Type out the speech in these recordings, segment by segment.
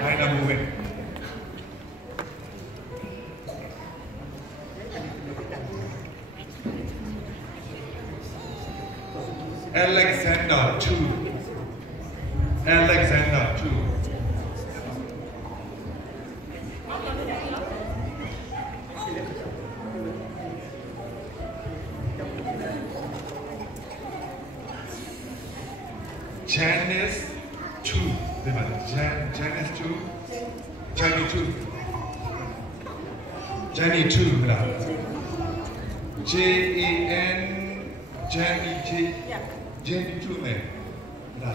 Aina moving. Alexander 2. Alexander 2. Janice 2. Janice 2. Jenny 2. Jenny 2 là J-E-N Jenny Jenny 2 này là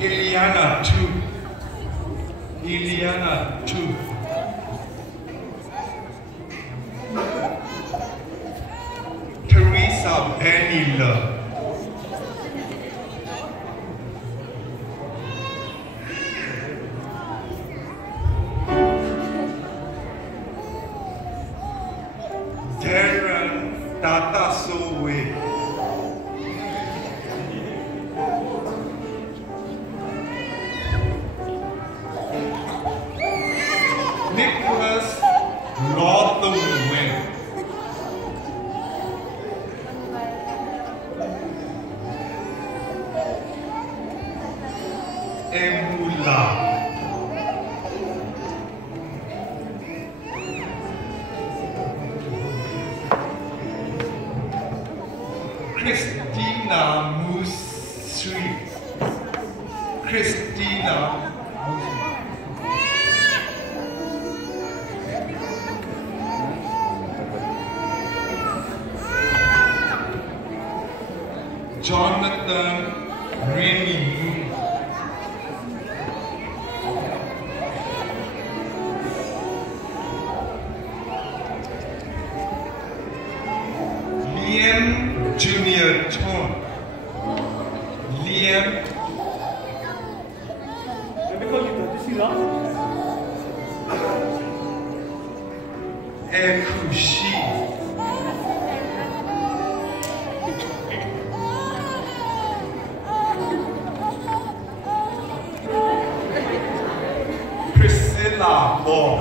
Iliana 2. Iliana 2. Teresa Vanilla. Darren Tata Sowe. Nicholas Lothwin. Emula. Christina Musri. Christina Musri. Jonathan Rennie. Liam Junior Tom. Liam. Ekushi. Priscilla Law.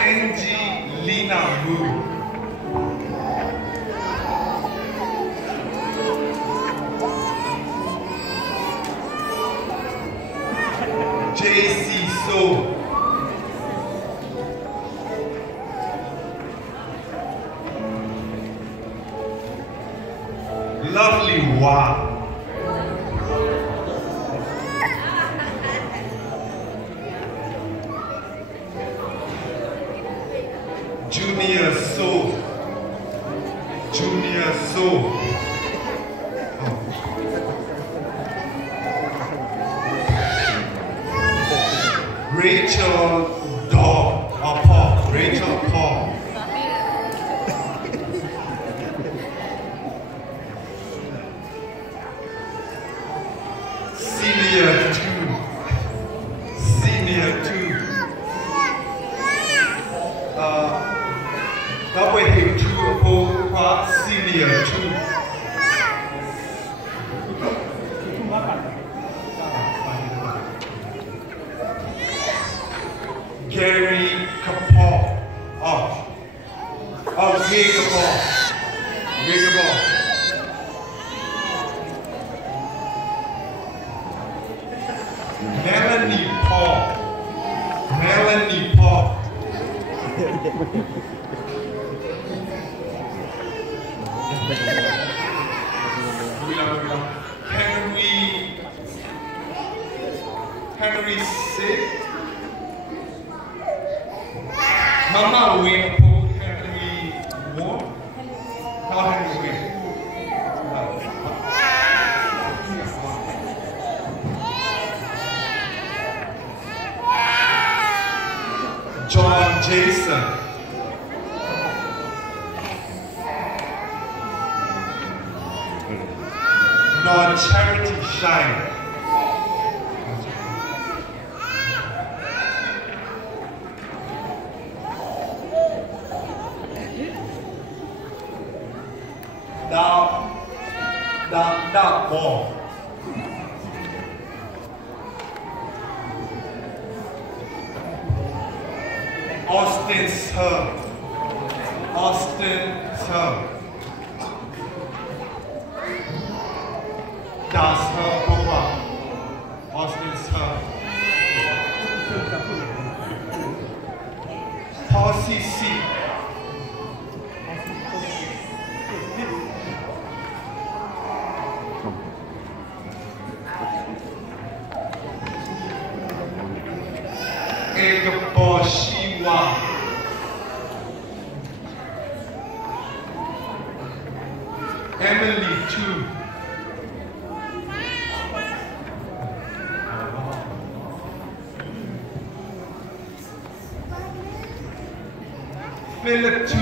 Angelina Wu. JC So. Lovely Wa. Junior So. Junior So. Rachel Dog. Paul. Rachel Paul. Senior 2. Senior 2. Double hit 2 over senior 2. Gary Kapal. Gigaball. Gigaball. Melanie Paul. Melanie Paul. Henry Sick. Mama Wing Paul Henry Moore. How Henry Wing? John Jason. Shine. Dark ball. Austin serve. Das serve Pogba. Austin serve. Paul CC. Egaboshiwa. Emily 2. Philip 2.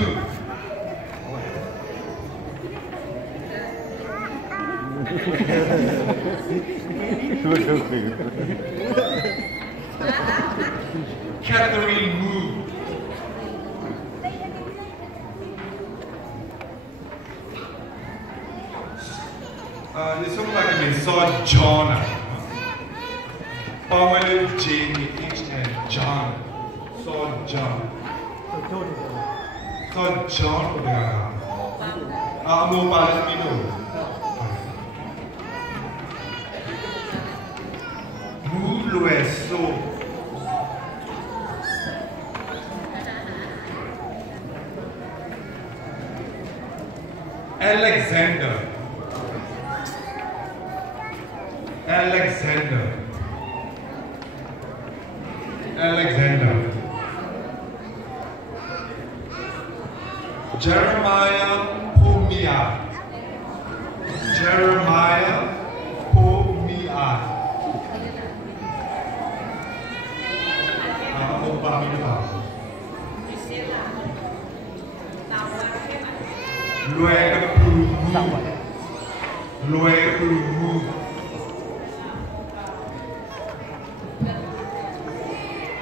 Catherine Wu. This looks like I saw John. Pamela Jamie H and John. Saw John. Saw John. Mo Palomino. Mu Lueso. Alexander. Jeremiah Pomia.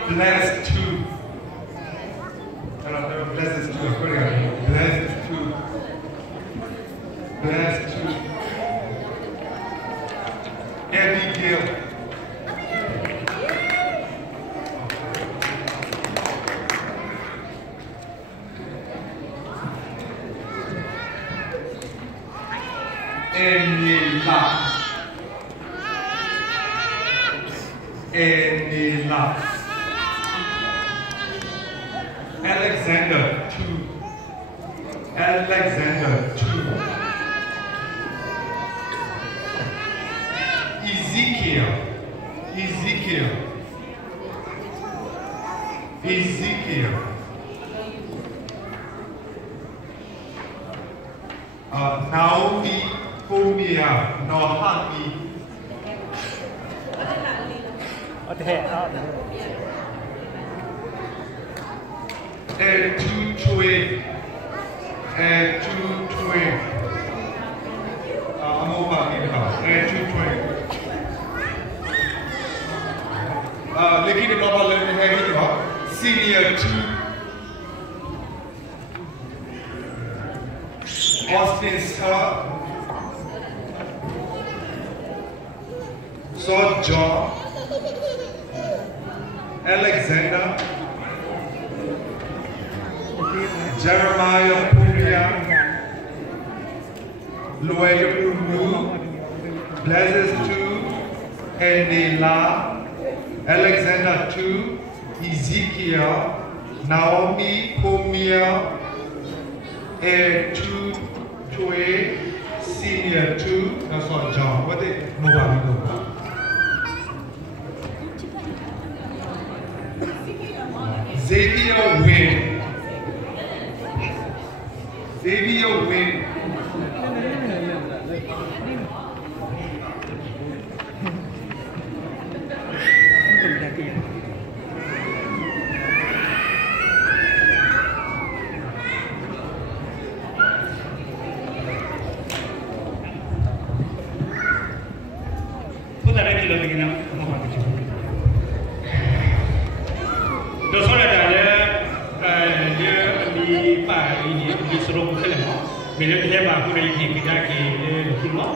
Blessed 2. Blessed 2. Blessed 2. Abigail. Enila. Alexander 2. Ezekiel. Naomi Pomia. Nohami. Senior 2. Austin Star. Saw John. Alexander. Jeremiah Puria. Loya Punu. Blazes 2. Enila. Alexander 2. Ezekiel. Naomi Pomia. 2 Chue. Senior 2. That's not John. What did Xavier Win. มีสรุปขึ้นเลยมั้งมีเรื่องที่มาคุณได้ยินกันกี่คุณมั้ง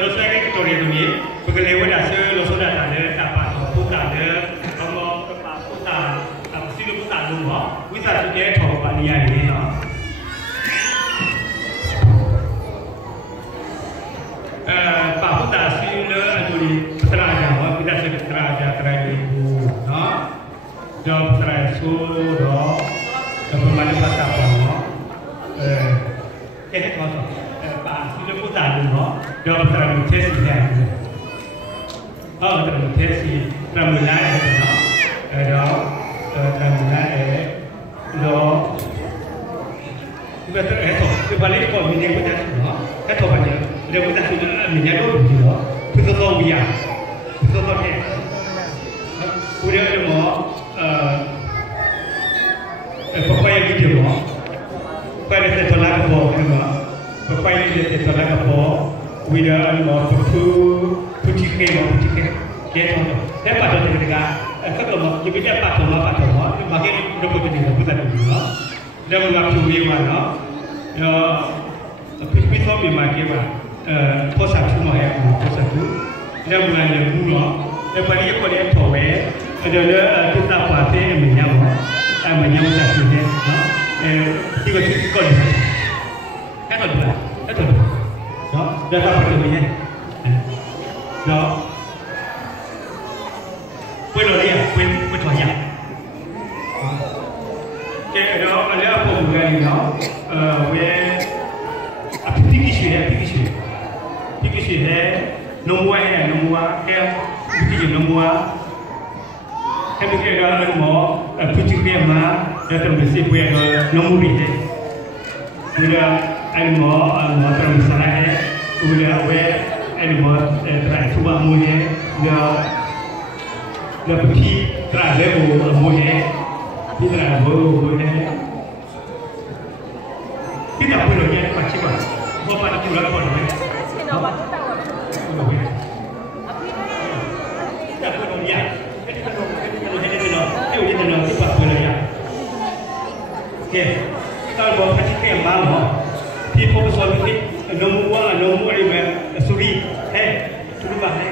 เราใช้แค่ตัวเรียนตรงนี้เพื่อเรียกว่าจะซื้อเราสุดาเนี่ยตาปาผู้ตาเนี่ยเรามองตาผู้ตาสิ่งที่ผู้ตาดูมั้งวิชาสุดยอดของปานิยานี่เนาะปาผู้ตาสิ่งเลยดูดิตราจาววิชาสุดตราจาตราดีบูเนาะจอบตราสูดอKembali pada apa? Kau Pak sudah putar dulu, jawab terlalu tesi dah. Oh terlalu tesi, terlalu lain itu, terlalu lain, betul itu. Sebalik kau minyak putar semua, kata banyak. Dia putar sudah minyak dulu juga, betul kau biar, betul kau ni. Sudah ada mau Papaya video mo, papaya ni tertolak apa, papaya ni tertolak apa, wira ni mo puti ke, kita tu. Tapi pada tu kita, kalau mo, jika kita patut mo, makin dapat jadi kita tu juga. Dia mengaku dia mana, ya, pisau memang kita, posa tu mo ya, posa tu. Dia mengaku gula, dia paling dia tahu ada kita pasti menyam. Menyam tak sih, tiga kau ni, kata dua, dah apa tu ni, pulau dia, pulau dia, ada apa bukan ni, pikir sih, nombor, pikir nombor. Kami kira orang mau pujuk dia mah datang bersih punya nombor ini. Sudah orang mau terus sana sudah orang mau terus cuba mulia, dah pergi terus lebu mulia, tidak boleh. Tidak boleh ni macam mana? Bapa nak jual apa ni? Tidak boleh dia. Kalau bawa pasti yang mana, di fokus soal ini, nombor ini suri, suri bahaya,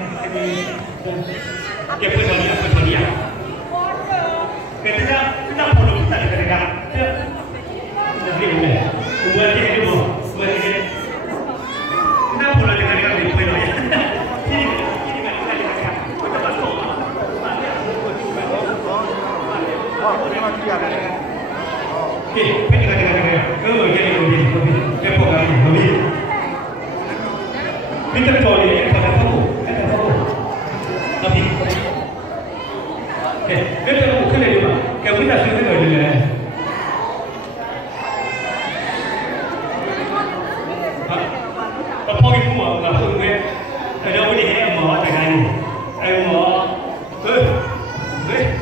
dia pun dia. Kita perlu kita dekat. Jadi boleh, buat dia dulu, buat dia. Kita perlu dekat di poin lain. Ini kita dekat. Kita masuk. Terima kasih. Okay, dengar. Jadi lebih. Apa kali? Kita cari kata apa? Tapi, kita bukan ni mah. Kita sudah sudah dulu. Apa itu mah? Apa tu? Ada boleh yang mah ada ni. Mah,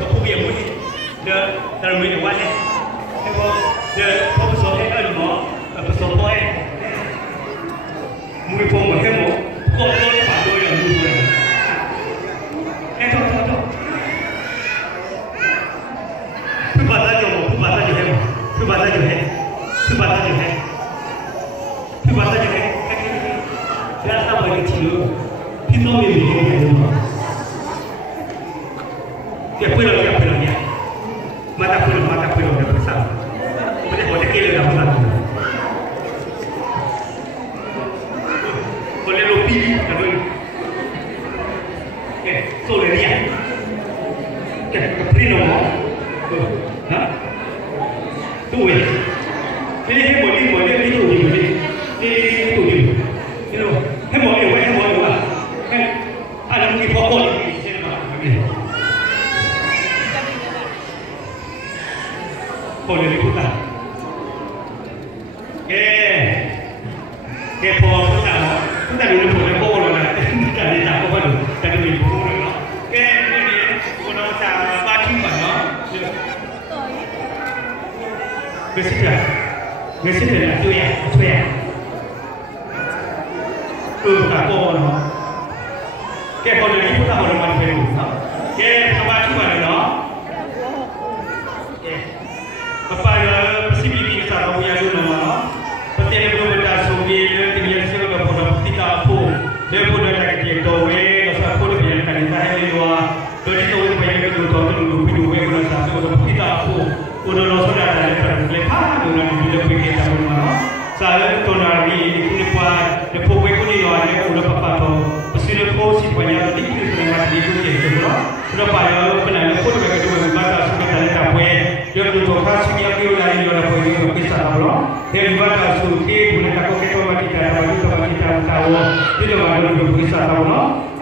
kau biar boleh. Dah terlalu banyak ni. Dia profesor ada mau, profesor boy, mungkin pun macam mau, kau patut yang dulu. Tahu. Perbatas je hem. Dia tak boleh cium. Kita mesti ni. Dia pulang dia. Mata pulang dia besar. Boleh kira dah besar. Boleh lopi kalau. Soleh dia. Prino. Tu eh. Ini boleh itu. Ini boleh. Ada mungkin pokok ni. Boleh diputar. Putar dulu boleh pokok lah. Jadi tak apa tu. Jadi boleh pokok lah. Kemudian kalau saya baca mana? Mesti dah tu ya. Tak pokok lah. Kalau diputar boleh macam tu. Kalau baca mana? Apa yang CBB kita tahu yang dulu nama? tunan di lebih kita mana. Saya tunan ini kuliah lepas kuliah ni ada apa Pasal si banyak di dalam di tu sudah payah penanya pun mereka tu membaca sudah tak ada apa yang tu khas dia kira lagi orang pun itu kisah tahu dia membaca suki mereka kau kita mati kita tahu tidak ada tu kisah tahu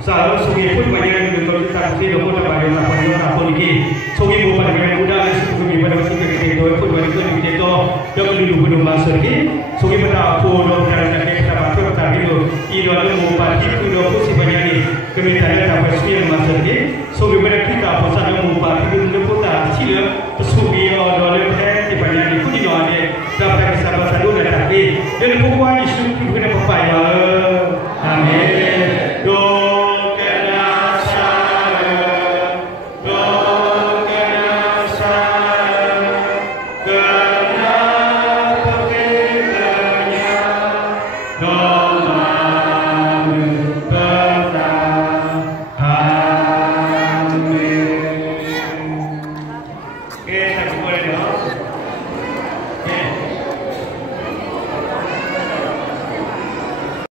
selalu suki pun banyak yang tu kita sih dulu tak banyak apa lagi suki bukan dengan muda suki pada suki kita pun banyak yang kita yang dulu pun masuk lagi suki pada apa orang cara kita baca tapi itu ada mumpah itu dulu si banyak ni kemudian dapat suki masuk lagi suki pada kita pasal mumpah itu dulu tak sila suki orang dalam di banyak ni pun ada dapat sahabat satu dan tapi dan pokoknya isu